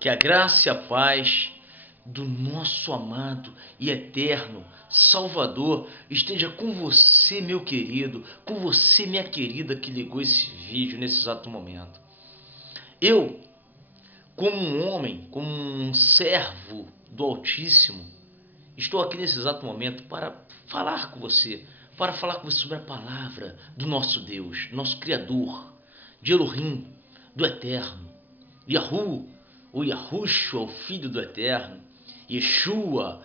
Que a graça e a paz do nosso amado e eterno Salvador esteja com você, meu querido, com você, minha querida, que ligou esse vídeo nesse exato momento. Eu, como um homem, como um servo do Altíssimo, estou aqui nesse exato momento para falar com você, sobre a palavra do nosso Deus, nosso Criador, de Elohim, do Eterno, Yahu, o Yahushua, o Filho do Eterno, Yeshua.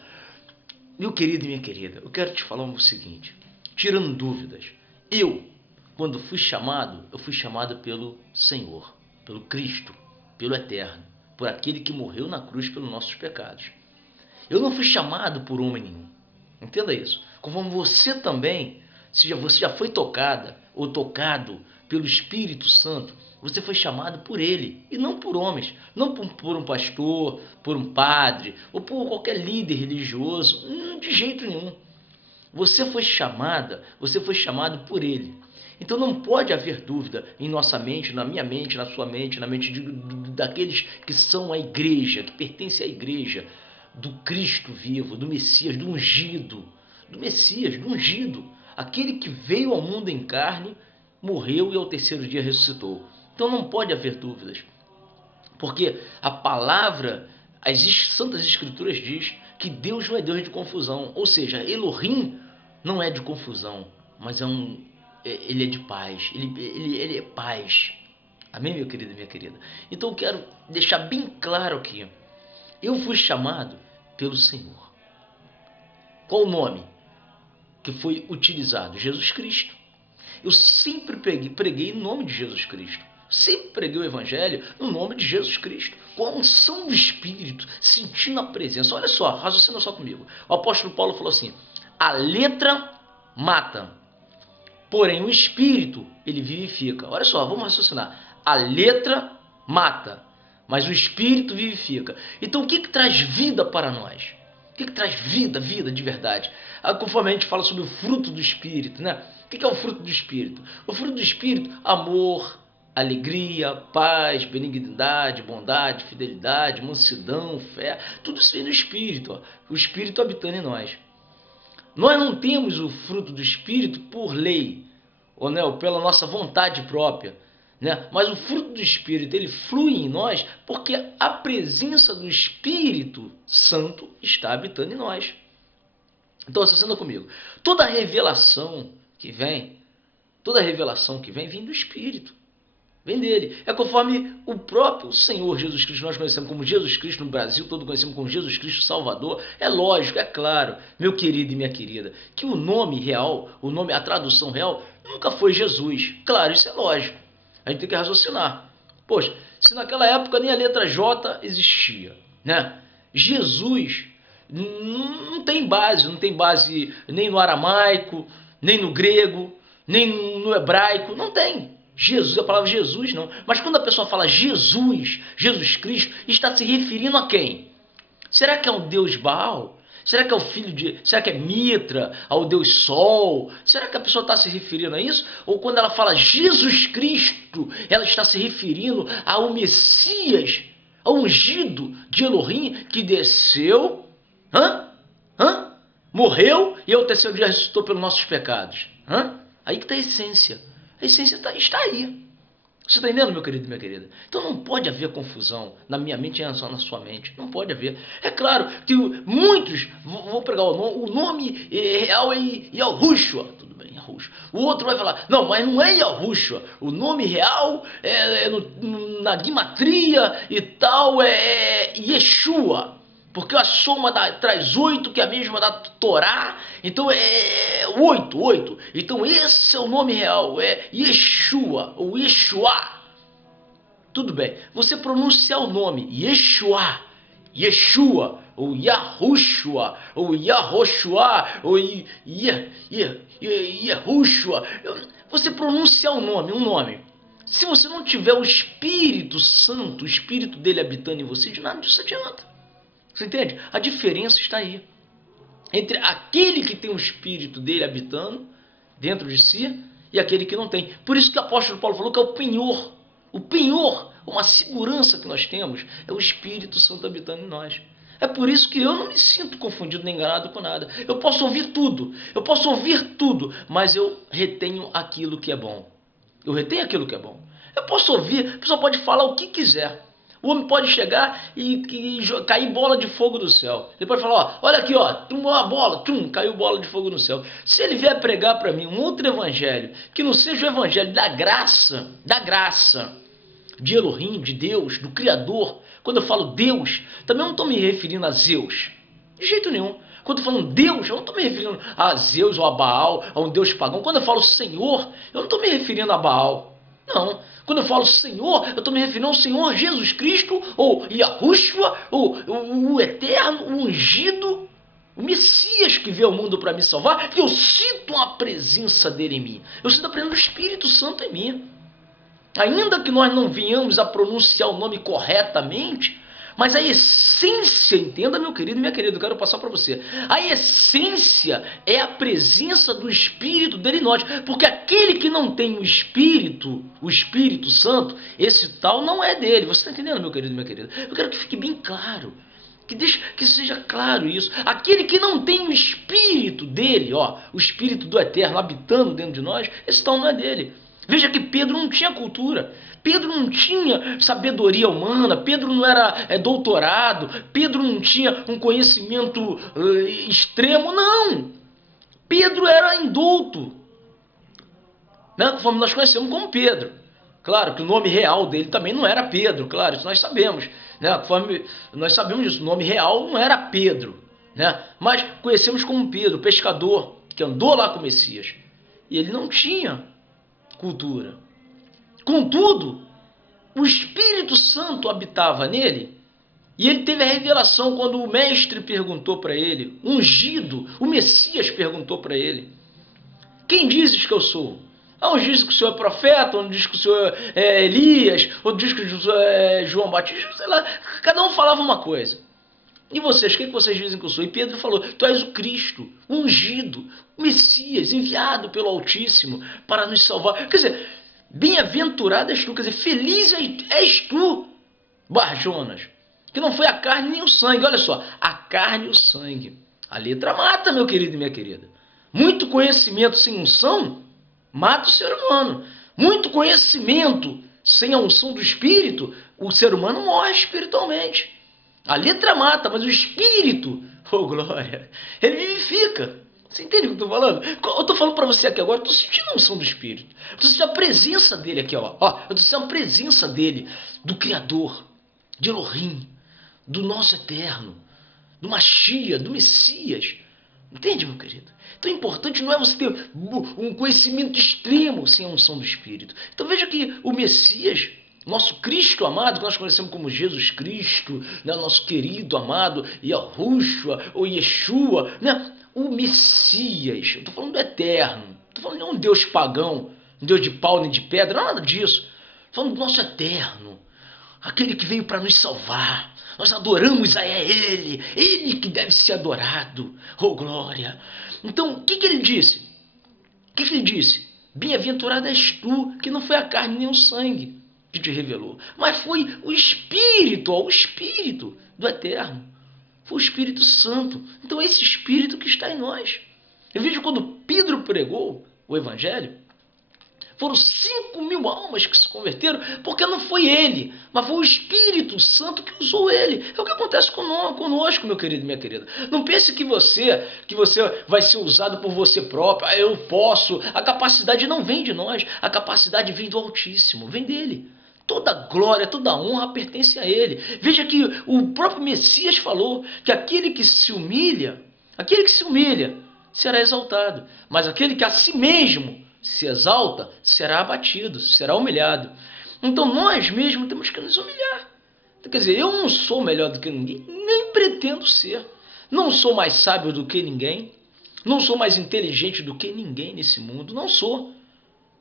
Meu querido e minha querida, eu quero te falar o seguinte, tirando dúvidas, quando fui chamado pelo Senhor, pelo Cristo, pelo Eterno, por aquele que morreu na cruz pelos nossos pecados. Eu não fui chamado por homem nenhum. Entenda isso. Como você também, você já foi tocada ou tocado pelo Espírito Santo, você foi chamado por ele e não por homens, não por um pastor, por um padre ou por qualquer líder religioso, de jeito nenhum. Você foi chamado por ele. Então não pode haver dúvida em nossa mente, na minha mente, na sua mente, na mente daqueles que são a igreja, que pertencem à igreja, do Cristo vivo, do Messias, do ungido, aquele que veio ao mundo em carne, morreu e ao terceiro dia ressuscitou. Então não pode haver dúvidas, porque a palavra, as Santas Escrituras diz que Deus não é Deus de confusão, ou seja, Elohim não é de confusão, mas ele é de paz, ele é paz. Amém, meu querido e minha querida? Então eu quero deixar bem claro aqui, eu fui chamado pelo Senhor. Qual o nome que foi utilizado? Jesus Cristo. Eu sempre preguei em nome de Jesus Cristo. Sempre preguei o Evangelho no nome de Jesus Cristo. Com a unção do Espírito, sentindo a presença. Olha só, raciocina só comigo. O apóstolo Paulo falou assim, a letra mata, porém o Espírito, ele vivifica. Olha só, vamos raciocinar. A letra mata, mas o Espírito vivifica. Então o que traz vida para nós? O que traz vida de verdade? Conforme a gente fala sobre o fruto do Espírito, né? O que é o fruto do Espírito? O fruto do Espírito, amor, alegria, paz, benignidade, bondade, fidelidade, mansidão, fé, tudo isso vem do Espírito, ó. O Espírito habitando em nós. Nós não temos o fruto do Espírito por lei, ou pela nossa vontade própria, né? Mas o fruto do Espírito, ele flui em nós porque a presença do Espírito Santo está habitando em nós. Então, associa comigo. Toda revelação que vem vem do Espírito. Vem dele. É conforme o próprio Senhor Jesus Cristo, nós conhecemos como Jesus Cristo no Brasil, todo conhecemos como Jesus Cristo Salvador. É lógico, é claro, meu querido e minha querida, que o nome real, a tradução real, nunca foi Jesus. Claro, isso é lógico. A gente tem que raciocinar. Poxa, se naquela época nem a letra J existia, né? Jesus não tem base nem no aramaico, nem no grego, nem no hebraico, não tem. Jesus, a palavra Jesus não. Mas quando a pessoa fala Jesus, Jesus Cristo, está se referindo a quem? Será que é um Deus Baal? Será que é o filho de... Será que é Mitra, ao Deus Sol? Será que a pessoa está se referindo a isso? Ou quando ela fala Jesus Cristo, ela está se referindo ao Messias, ao ungido de Elohim que desceu, morreu e ao terceiro dia ressuscitou pelos nossos pecados? Aí que está a essência. A essência está aí. Você está entendendo, meu querido e minha querida? Então não pode haver confusão na minha mente e na sua mente. Não pode haver. É claro que muitos vão pregar o nome real é Yahushua. Tudo bem, Yahushua. O outro vai falar, não, mas não é Yahushua. O nome real na guimatria e tal é Yeshua. Porque a soma traz 8, que é a mesma da Torá. Então é 8. Então esse é o nome real, é Yeshua, ou Yeshua. Tudo bem, você pronunciar o nome Yeshua, Yeshua, ou Yahushua, ou Yahoshua, ou Yahushua. Você pronunciar um nome. Se você não tiver o Espírito Santo, o Espírito dele habitando em você, de nada disso adianta. Você entende? A diferença está aí. Entre aquele que tem o Espírito dele habitando dentro de si e aquele que não tem. Por isso que o apóstolo Paulo falou que é o penhor. uma segurança que nós temos, é o Espírito Santo habitando em nós. É por isso que eu não me sinto confundido nem enganado com nada. Eu posso ouvir tudo, mas eu retenho aquilo que é bom. Eu retenho aquilo que é bom. Eu posso ouvir, a pessoa pode falar o que quiser. O homem pode chegar e cair bola de fogo do céu. Ele pode falar, ó, olha aqui, ó, uma bola, caiu bola de fogo no céu. Se ele vier pregar para mim um outro evangelho, que não seja o evangelho da graça, de Elohim, de Deus, do Criador. Quando eu falo Deus, também não estou me referindo a Zeus. De jeito nenhum. Quando eu estou falando Deus, eu não estou me referindo a Zeus ou a Baal, a um Deus pagão. Quando eu falo Senhor, eu não estou me referindo a Baal. Não. Quando eu falo Senhor, eu estou me referindo ao Senhor Jesus Cristo, ou Yahushua, ou o Eterno, o Ungido, o Messias que veio ao mundo para me salvar, que eu sinto a presença dele em mim. Eu sinto a presença do Espírito Santo em mim. Ainda que nós não venhamos a pronunciar o nome corretamente, mas a essência, entenda, meu querido e minha querida, eu quero passar para você. A essência é a presença do Espírito dele em nós. Porque aquele que não tem o Espírito Santo, esse tal não é dele. Você está entendendo, meu querido e minha querida? Eu quero que fique bem claro. Que seja claro isso. Aquele que não tem o Espírito dele, ó, o Espírito do Eterno habitando dentro de nós, esse tal não é dele. Veja que Pedro não tinha cultura, Pedro não tinha sabedoria humana, Pedro não era doutorado, Pedro não tinha um conhecimento extremo, não. Pedro era indulto, né? Conforme nós conhecemos como Pedro. Claro que o nome real dele também não era Pedro, claro, isso nós sabemos, né? Conforme nós sabemos disso, o nome real não era Pedro, né? Mas conhecemos como Pedro, pescador, que andou lá com o Messias. E ele não tinha cultura. Contudo, o Espírito Santo habitava nele e ele teve a revelação quando o mestre perguntou para ele, ungido, o Messias perguntou para ele: quem dizes que eu sou? Uns dizem que o senhor é profeta, outros dizem que o senhor é Elias, outros dizem que o senhor é João Batista, sei lá, cada um falava uma coisa. E vocês, o que vocês dizem que eu sou? E Pedro falou, tu és o Cristo, ungido, o Messias, enviado pelo Altíssimo para nos salvar. Quer dizer, bem-aventurado és tu, quer dizer, feliz és tu, Bar-Jonas, que não foi a carne nem o sangue. Olha só, a carne e o sangue. A letra mata, meu querido e minha querida. Muito conhecimento sem unção mata o ser humano. Muito conhecimento sem a unção do Espírito, o ser humano morre espiritualmente. A letra mata, mas o Espírito, oh glória, ele vivifica. Você entende o que eu estou falando? Eu estou falando para você aqui agora, eu estou sentindo a unção do Espírito. Eu estou sentindo a presença dele aqui, ó. Eu estou sentindo a presença dele, do Criador, de Elohim, do nosso Eterno, do Mashiach, do Messias. Entende, meu querido? Então o importante não é você ter um conhecimento extremo sem a unção do Espírito. Então veja que o Messias, nosso Cristo amado, que nós conhecemos como Jesus Cristo, né? Nosso querido amado Yahushua ou Yeshua, né? O Messias, eu estou falando do Eterno, não estou falando de um Deus pagão, um Deus de pau nem de pedra, nada disso. Estou falando do nosso Eterno, aquele que veio para nos salvar. Nós adoramos a Ele que deve ser adorado, oh glória. Então, o que ele disse? O que ele disse? Bem-aventurado és tu, que não foi a carne nem o sangue que te revelou, mas foi o Espírito, ó, o Espírito do Eterno. Foi o Espírito Santo. Então é esse Espírito que está em nós. Eu vejo quando Pedro pregou o Evangelho, foram 5.000 almas que se converteram, porque não foi ele, mas foi o Espírito Santo que usou ele. É o que acontece conosco, meu querido e minha querida. Não pense que você vai ser usado por você próprio. Eu posso. A capacidade não vem de nós. A capacidade vem do Altíssimo, vem dele. Toda glória, toda honra pertence a ele. Veja que o próprio Messias falou que aquele que se humilha será exaltado. Mas aquele que a si mesmo se exalta, será abatido, será humilhado. Então nós mesmos temos que nos humilhar. Quer dizer, eu não sou melhor do que ninguém, nem pretendo ser. Não sou mais sábio do que ninguém. Não sou mais inteligente do que ninguém nesse mundo. Não sou.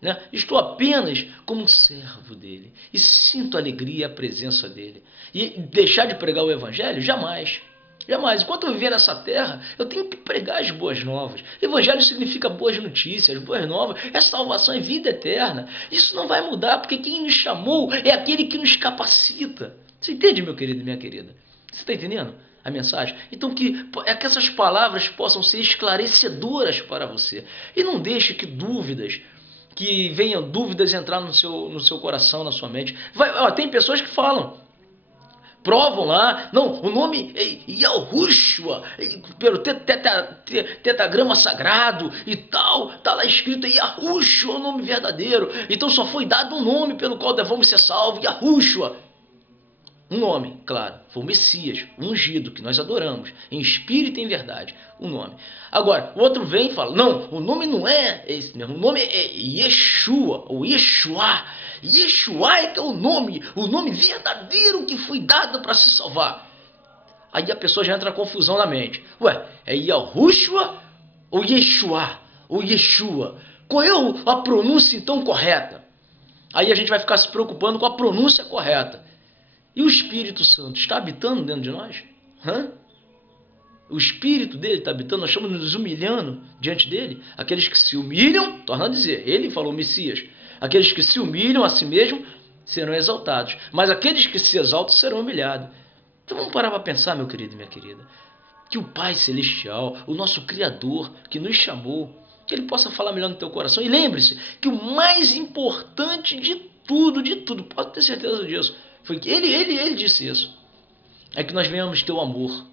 Né? Estou apenas como um servo dele. E sinto alegria e a presença dele. E deixar de pregar o Evangelho? Jamais. Jamais. Enquanto eu viver nessa terra, eu tenho que pregar as boas novas. Evangelho significa boas notícias, boas novas. É salvação, é vida eterna. Isso não vai mudar, porque quem nos chamou é aquele que nos capacita. Você entende, meu querido e minha querida? Você está entendendo a mensagem? Então que essas palavras possam ser esclarecedoras para você. E não deixe que venham dúvidas entrar no seu coração, na sua mente. Tem pessoas que falam, provam lá, não, o nome é Yahushua, pelo tetagrama sagrado e tal, tá lá escrito Yahushua, o nome verdadeiro. Então só foi dado um nome pelo qual devemos ser salvos, Yahushua. Um nome, claro, foi o Messias, o ungido, que nós adoramos, em espírito e em verdade, o nome. Agora, o outro vem e fala, não, o nome não é esse mesmo, o nome é Yeshua, ou Yeshua. Yeshua é que é o nome verdadeiro que foi dado para se salvar. Aí a pessoa já entra na confusão na mente. Ué, é Yahushua ou Yeshua? Ou Yeshua? Qual é a pronúncia então correta? Aí a gente vai ficar se preocupando com a pronúncia correta. E o Espírito Santo está habitando dentro de nós? O Espírito dele está habitando, nós estamos nos humilhando diante dele. Aqueles que se humilham, torna a dizer, ele falou Messias, aqueles que se humilham a si mesmo serão exaltados, mas aqueles que se exaltam serão humilhados. Então vamos parar para pensar, meu querido e minha querida, que o Pai Celestial, o nosso Criador, que nos chamou, que ele possa falar melhor no teu coração. E lembre-se que o mais importante de tudo, pode ter certeza disso, foi que ele disse isso, é que nós venhamos ter o amor.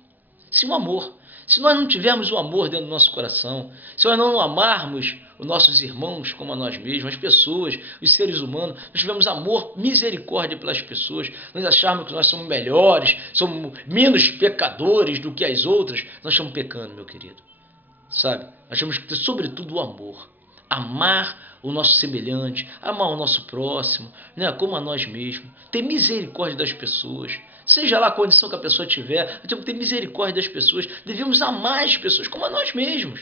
Se nós não tivermos o amor dentro do nosso coração, se nós não amarmos os nossos irmãos como a nós mesmos, as pessoas, os seres humanos, nós tivermos amor, misericórdia pelas pessoas, nós acharmos que nós somos melhores, somos menos pecadores do que as outras, nós estamos pecando, meu querido. Sabe? Nós temos que ter, sobretudo, o amor. Amar o nosso semelhante, amar o nosso próximo, né? Como a nós mesmos. Ter misericórdia das pessoas. Seja lá a condição que a pessoa tiver, nós temos que ter misericórdia das pessoas. Devemos amar as pessoas como a nós mesmos.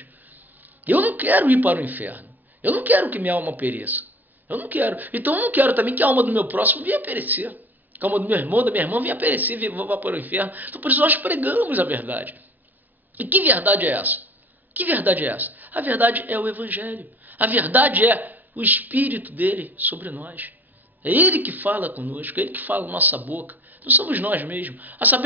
Eu não quero ir para o inferno. Eu não quero que minha alma pereça. Eu não quero. Então eu não quero também que a alma do meu próximo venha perecer. Que a alma do meu irmão, da minha irmã venha perecer, vá para o inferno. Então por isso nós pregamos a verdade. E que verdade é essa? Que verdade é essa? A verdade é o Evangelho. A verdade é o Espírito dele sobre nós. É ele que fala conosco, é ele que fala na nossa boca. Não somos nós mesmos. A saber